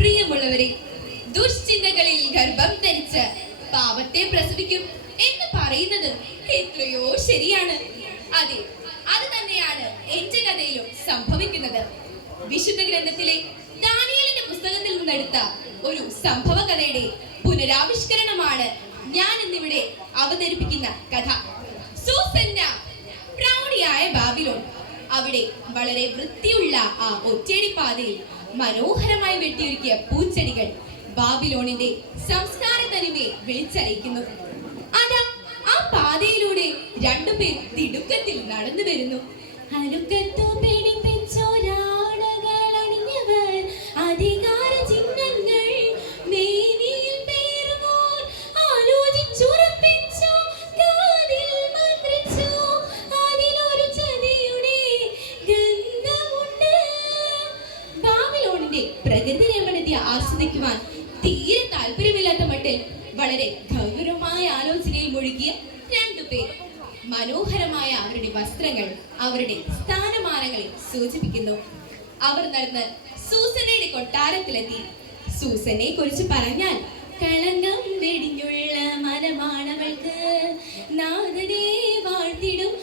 പ്രിയമുള്ളവരെ ദുഷ്ചിന്തകളിൽ ഗർഭം ധരിച്ച് പാപത്തെ പ്രസവിക്കും എന്ന് പറയുന്നത് എത്രയോ ശരിയാണ്. അതെ അത് തന്നെയാണ് എന്റെ കഥയിലും സംഭവിക്കുന്നത്. വിശുദ്ധ ഗ്രന്ഥത്തിലെ ദാനിയലിന്റെ പുസ്തകത്തിൽ നിന്നെടുത്ത ഒരു സംഭവ കഥയുടെ പുനരാവിഷ്കരണമാണ് ഞാൻ ഇന്നിവിടെ അവതരിപ്പിക്കുന്ന കഥ. സൂസന്ന ബാബിലോൺ അവിടെ വളരെ വൃത്തിയുള്ള ആ ഒറ്റയടി പാതയിൽ മനോഹരമായി വെട്ടിയൊരുക്കിയ പൂച്ചെടികൾ ബാബിലോണിന്റെ സംസ്കാര തനിമയെ വിളിച്ചറിയിക്കുന്നു. അതാ ആ പാതയിലൂടെ രണ്ടുപേർ തിടുക്കത്തിൽ നടന്നു വരുന്നു അലുക്കത്തു പിടിപ്പിച്ചൊരാടകളണിഞ്ഞവർ വളരെ ഗൗരവമായ ആലോചനയിൽ മുഴുകിയ രണ്ടുപേർ മനോഹരമായ അവരുടെ വസ്ത്രങ്ങൾ അവരുടെ സ്ഥാനമാനങ്ങളെ സൂചിപ്പിക്കുന്നു. അവർ നടന്ന് സൂസനയുടെ കൊട്ടാരത്തിലെത്തി. സൂസനെ കുറിച്ച് പറഞ്ഞാൽ കളങ്കം വെടിഞ്ഞുള്ള മനമാണവൾക്ക് നാഥനെ വാഴ്ത്തിടും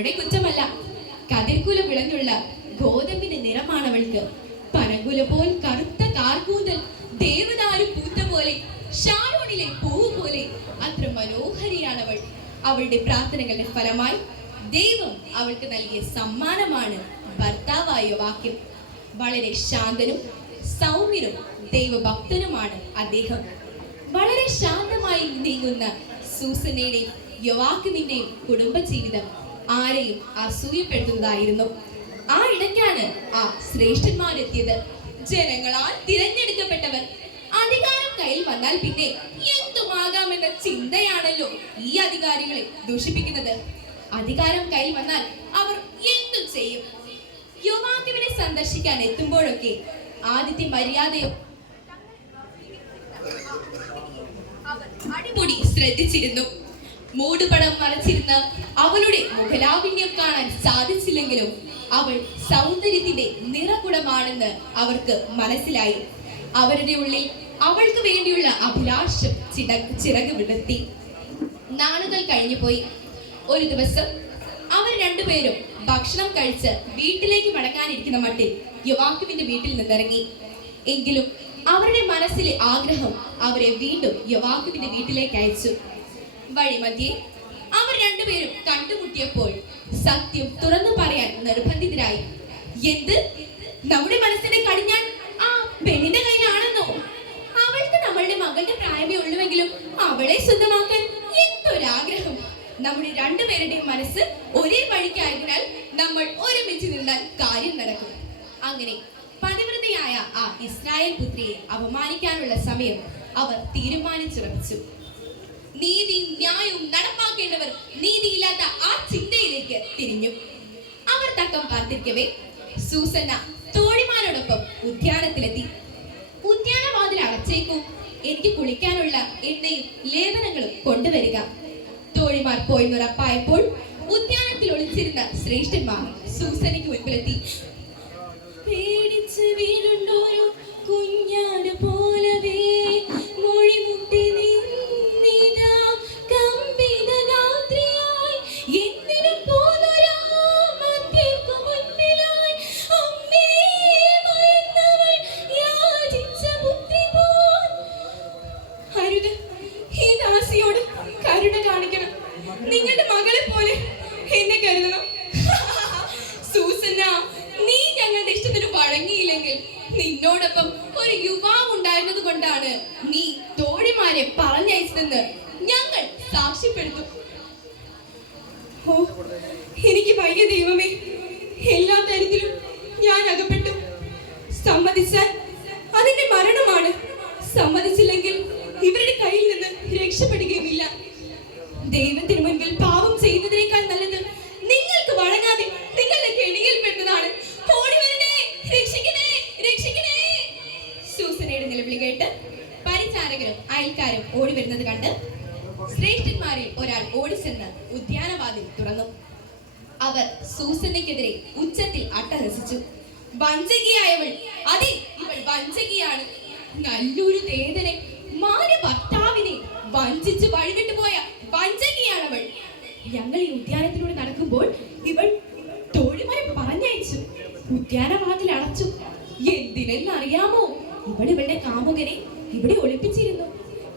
അവളുടെ കുറ്റമല്ല. കതിർക്കുല വിളഞ്ഞുള്ള ഗോതമ്പിന്റെ നിറമാണ് അവൾക്ക് പനങ്കുല പോൽ കറുത്ത കാർകൂന്തൽ ദേവദാരു പൂത്ത പോലെ ഷാരോണിലെ പൂവ് പോലെ അത്ര മനോഹരിയാണ് അവൾ അവളുടെ പ്രാർത്ഥനകളുടെ ഫലമായി ദൈവം അവൾക്ക് നൽകിയ സമ്മാനമാണ് ഭർത്താവായ വാക്യം. വളരെ ശാന്തനും സൗമ്യനും ദൈവഭക്തനുമാണ് അദ്ദേഹം. വളരെ ശാന്തമായി നീങ്ങുന്ന സൂസനയുടെയും യുവാക്കുവിന്റെയും കുടുംബജീവിതം ആരെയും അസൂയപ്പെടുത്തുന്നതായിരുന്നു. ആ ഇടയ്ക്കാണ് ആ ശ്രേഷ്ഠന്മാരെത്തിയത്. ജനങ്ങളാൽ തിരഞ്ഞെടുക്കപ്പെട്ടവർ. അധികാരം കയ്യിൽ വന്നാൽ പിന്നെ എന്തുമാകാമെന്ന ചിന്തയാണല്ലോ ഈ അധികാരികളെ ദൂഷിപ്പിക്കുന്നത്. അധികാരം കയ്യിൽ വന്നാൽ അവർ എന്തും ചെയ്യും. യുവാക്കിവിനെ സന്ദർശിക്കാൻ എത്തുമ്പോഴൊക്കെ ആദ്യത്തെ മര്യാദയോ അടിമുടി ശ്രദ്ധിച്ചിരുന്നു. മൂടുപടം മറച്ചിരുന്ന അവളുടെ മുഖലാവിന്യം കാണാൻ സാധിച്ചില്ലെങ്കിലും അവൾ സൗന്ദര്യത്തിന്റെ നിറകുടമാണെന്ന് അവർക്ക് മനസ്സിലായി. അവരുടെ ഉള്ളിൽ അവൾക്ക് വേണ്ടിയുള്ള അഭിലാഷം ചിട ചിറക് വിടർത്തി. നാളുകൾ കഴിഞ്ഞുപോയി ഒരു ദിവസം അവർ രണ്ടുപേരും ഭക്ഷണം കഴിച്ച് വീട്ടിലേക്ക് മടങ്ങാനിരിക്കുന്ന മട്ടിൽ യുവാക്കുവിന്റെ വീട്ടിൽ നിന്നിറങ്ങി. എങ്കിലും അവരുടെ മനസ്സിലെ ആഗ്രഹം അവരെ വീണ്ടും യുവാക്കുവിന്റെ വീട്ടിലേക്ക് അയച്ചു. വഴിമധ്യേ അവർ രണ്ടുപേരും കണ്ടുമുട്ടിയപ്പോൾ സത്യം തുറന്നു പറയാൻ നിർബന്ധിതരായി. എന്ത്? നമ്മുടെ മനസ്സിനെ കടിഞ്ഞാൻ ആ പെണ്ണിന്റെ കയ്യിലാണെന്നോ? അവൾക്ക് നമ്മളുടെ മകളുടെ പ്രായമേ ഉള്ളുവെങ്കിലും അവളെ സ്വന്തമാക്കാൻ എന്തൊരാഗ്രഹം? നമ്മുടെ രണ്ടുപേരുടെയും മനസ്സ് ഒരേ വഴിക്കായതിനാൽ നമ്മൾ ഒരുമിച്ച് നിന്നാൽ കാര്യം നടക്കും. അങ്ങനെ പതിവൃതയായ ആ ഇസ്രായേൽ പുത്രിയെ അപമാനിക്കാനുള്ള സമയം അവർ തീരുമാനിച്ചുറപ്പിച്ചു. നീതിയും ന്യായവും നടപ്പാക്കേണ്ടവർ നീതിയില്ലാത്ത ആ ചിന്തയിലേക്ക് തിരിഞ്ഞു. അവർ തക്കം പാർത്തിരിക്കവേ. സൂസന്ന തോഴിമാരോടൊപ്പം ഉദ്യാനത്തിലെത്തി. ഉദ്യാനവാതിൽ അടച്ചേക്കൂ. എനിക്ക് കുളിക്കാനുള്ള എണ്ണയും ലേപനങ്ങളും കൊണ്ടുവരിക. തോഴിമാർ പോയി ഉറപ്പായപ്പോൾ ഉദ്യാനത്തിൽ ഒളിച്ചിരുന്ന ശ്രേഷ്ഠന്മാർ സൂസനയ്ക്ക് മുൻപിലെത്തി. ഈ കരുണ കാണിക്കണം. നിങ്ങളുടെ മകളെ പോലെ എന്നെ കരുതണം. സൂസന നീ ഞങ്ങളുടെ ഇഷ്ടത്തിന് വഴങ്ങിയില്ലെങ്കിൽ നിന്നോടൊപ്പം ഒരു യുവാവ് ഉണ്ടായിരുന്നത് കൊണ്ടാണ് നീ തോഴിമാരെ പറഞ്ഞയച്ചതെന്ന് ഞങ്ങൾ സാക്ഷ്യപ്പെടുത്തും. ഓ എനിക്ക് വയ്യ ദൈവമേ. എല്ലാ തരത്തിലും ഞാൻ അകപ്പെട്ടു. സമ്മതിച്ചാൽ അതിന്റെ മരണമാണ്. സമ്മതിച്ചില്ലെങ്കിൽ ഇവരുടെ കയ്യിൽ നിന്ന് രക്ഷപ്പെടുകയുമില്ല. ദൈവത്തിന് മുൻപിൽ പാവം ചെയ്യുന്നതിനേക്കാൾ നല്ലത് നിങ്ങൾക്ക് വഴങ്ങാതെ നിങ്ങളുടെ കെണിയിൽ പെട്ടതാണ്. സൂസനയുടെ നിലവിളി കേട്ട് പരിചാരകരും അയൽക്കാരും ഓടി വരുന്നത് കണ്ട് ശ്രേഷ്ഠന്മാരിൽ ഒരാൾ ഓടിച്ചെന്ന് ഉദ്യാനവാതിൽ തുറന്നു. അവർ സൂസനയ്ക്കെതിരെ ഉച്ചത്തിൽ അട്ടഹസിച്ചു. വഞ്ചകിയായവൾ അതെ ഇവൾ വഞ്ചകിയാണ്. നല്ലൊരു വേദനെ മാന ഭർത്താവിനെ വഞ്ചിച്ച് വഴിവിട്ടു പോയ വഞ്ചനിയാണ് അവൾ ഞങ്ങൾ ഈ ഉദ്യാനത്തിലൂടെ നടക്കുമ്പോൾ ഇവൾ തോഴിമാരെ പറഞ്ഞയച്ചു ഉദ്യാനവാതിൽ അടച്ചു. എന്തിനെന്നറിയാമോ? ഇവൾ ഇവളുടെ കാമുകനെ ഇവിടെ ഒളിപ്പിച്ചിരുന്നു.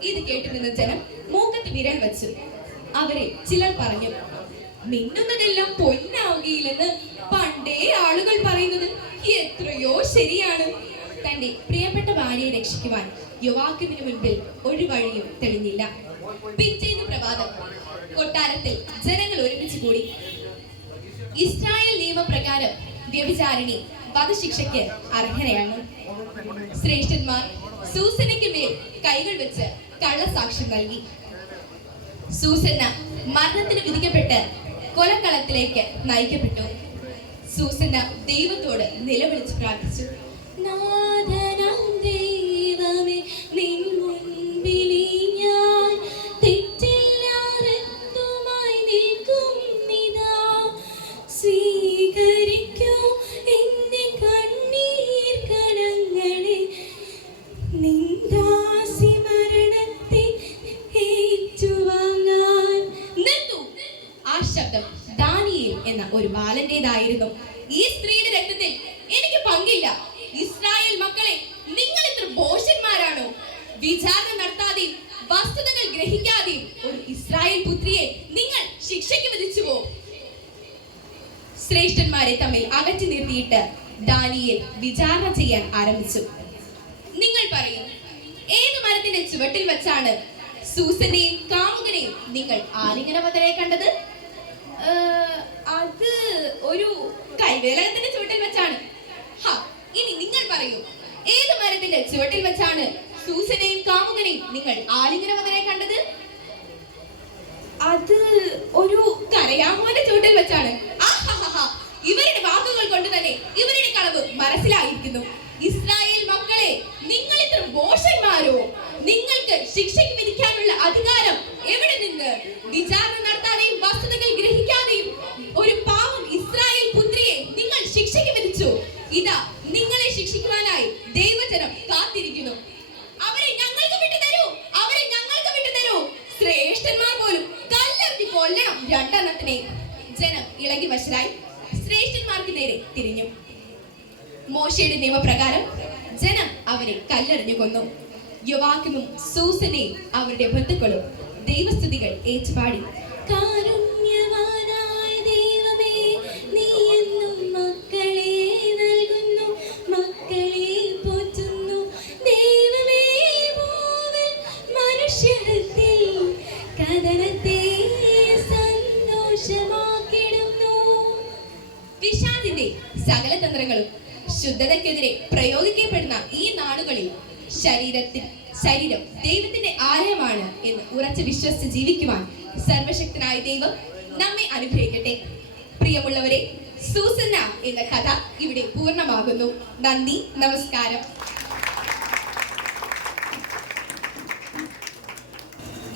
ഇത് കേട്ടു നിന്ന ജനം മൂക്കത്ത് വിരൽ വച്ചു. അവരെ ചിലർ പറഞ്ഞു മിന്നുന്നതെല്ലാം പൊന്നാവുകയില്ലെന്ന് പണ്ടേ ആളുകൾ പറയുന്നത് എത്രയോ ശരിയാണ്. തന്റെ പ്രിയപ്പെട്ട ഭാര്യയെ രക്ഷിക്കുവാൻ യുവാക്കുവിന് മുൻപിൽ ഒരു വഴിയും തെളിഞ്ഞില്ല. പിറ്റേന്ന് പ്രഭാതം കൊട്ടാരത്തിൽ ജനങ്ങൾ ഒരുമിച്ച് കൂടി. ഇസ്രായേൽ നിയമപ്രകാരം വ്യഭിചാരിണി വധശിക്ഷയ്ക്ക് അർഹനയാണ് ശ്രേഷ്ഠന്മാർ സൂസനയ്ക്ക് മേൽ കൈകൾ വെച്ച് കള്ളസാക്ഷ്യം നൽകി. സൂസന്ന മരണത്തിന് വിധിക്കപ്പെട്ട് കൊലക്കളത്തിലേക്ക് നയിക്കപ്പെട്ടു. സൂസന്ന ദൈവത്തോട് നിലവിളിച്ച് പ്രാർത്ഥിച്ചു. എന്ന ഒരു ബാലന്റേതായിരുന്നു. ഈ സ്ത്രീയുടെ രക്തത്തിൽ എനിക്ക് പങ്കില്ല. ഇസ്രായേൽ മക്കളെ നിങ്ങൾ ഇത്ര ബോഷന്മാരാണോ വിചാരണ നടത്താതെയും വസ്തുതകൾ ഗ്രഹിക്കാതെയും ഒരു ഇസ്രായേൽ പുത്രിയെ നിങ്ങൾ ശിക്ഷയ്ക്ക് വിധിച്ചുവോ? ശ്രേഷ്ഠന്മാരെ തമ്മിൽ അകറ്റി നിർത്തിയിട്ട് ദാനിയെ വിചാരണ ചെയ്യാൻ ആരംഭിച്ചു. നിങ്ങൾ പറയും ഏത് മരത്തിന്റെ ചുവട്ടിൽ വെച്ചാണ് സൂസനെയും കാമുകനെയും നിങ്ങൾ ആലിംഗനപതരെ കണ്ടത്? അത് ഒരു കൈവേലകത്തിന്റെ ചുവട്ടിൽ വെച്ചാണ്. പറയൂ ഏത് മരത്തിന്റെ ചുവട്ടിൽ വെച്ചാണ് സൂസനെയും കാമുകനെയും നിങ്ങൾ ആലിംഗനപതരെ കണ്ടത്? അത് ഒരു കരയാമോന്റെ ചുവട്ടിൽ വെച്ചാണ്. ഇവരുടെ വാക്കുകൾ കൊണ്ട് തന്നെ ഇവരുടെ കളവ് മനസ്സിലായിരിക്കുന്നു. ഇസ്രായേൽ മക്കളെ നിങ്ങൾ ഇത്ര മോശന്മാരോ? നിങ്ങൾക്ക് ശിക്ഷയ്ക്ക് വിധിക്കാനുള്ള അധികാരം എവിടെ നിന്ന് വിചാരണ നടത്താതെയും വസ്തുതകൾ ഗ്രഹിക്കാതെയും ഒരു പാവം ഇസ്രായേൽ പുത്രിയെ നിങ്ങൾ ശിക്ഷയ്ക്ക് വിധിച്ചു ഇതാ നിങ്ങളെ ശിക്ഷിക്കുവാനായി ദൈവജനം കാത്തിരിക്കുന്നു അവരെ ഞങ്ങൾക്ക് വിട്ടു തരൂ അവരെ ഞങ്ങൾക്ക് വിട്ടു തരൂ ശ്രേഷ്ഠന്മാർ പോലും കല്ലെറിഞ്ഞ് കൊല്ലണം. രണ്ടെണ്ണത്തിനെ ജനം ഇളകി വശരായി ശ്രേഷ്ഠന്മാർക്ക് നേരെ തിരിഞ്ഞു. മോശയുടെ നിയമപ്രകാരം ജനം അവരെ കല്ലെറിഞ്ഞു കൊന്നു. യുവാക്കിനും സൂസനെയും അവരുടെ ബന്ധുക്കളും ദൈവസ്തുതികൾ ഏറ്റുപാടി. കാരുണ്യവാനായ സകല തന്ത്രങ്ങളും ശുദ്ധതയ്ക്കെതിരെ പ്രയോഗിക്കപ്പെടുന്ന ഈ നാടുകളിൽ ശരീരത്തിൽ ശരീരം ദൈവത്തിന്റെ ആലയമാണ് എന്ന് ഉറച്ചു വിശ്വസിച്ച് ജീവിക്കുവാൻ സർവശക്തനായ ദൈവം നമ്മെ അനുഗ്രഹിക്കട്ടെ. പ്രിയമുള്ളവരെ സൂസന്ന എന്ന കഥ ഇവിടെ പൂർണമാകുന്നു. നന്ദി നമസ്കാരം.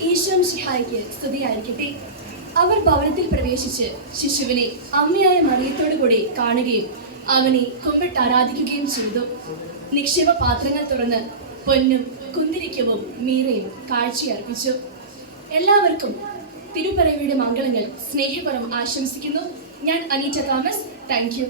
ഈശ്വം ശിഹായിക്ക് സ്തുതിയായിരിക്കട്ടെ. അവർ ഭവനത്തിൽ പ്രവേശിച്ച് ശിശുവിനെ അമ്മയായ മറിയത്തോടു കൂടി കാണുകയും അവനെ കുമ്പിട്ട് ആരാധിക്കുകയും ചെയ്തു. നിക്ഷേപ പാത്രങ്ങൾ തുറന്ന് പൊന്നും കുന്തിരിക്കവും മീറയും കാഴ്ചയർപ്പിച്ചു. എല്ലാവർക്കും തിരുപ്പറവിയുടെ മംഗളങ്ങൾ സ്നേഹപുറം ആശംസിക്കുന്നു. ഞാൻ അനീറ്റ തോമസ്. താങ്ക്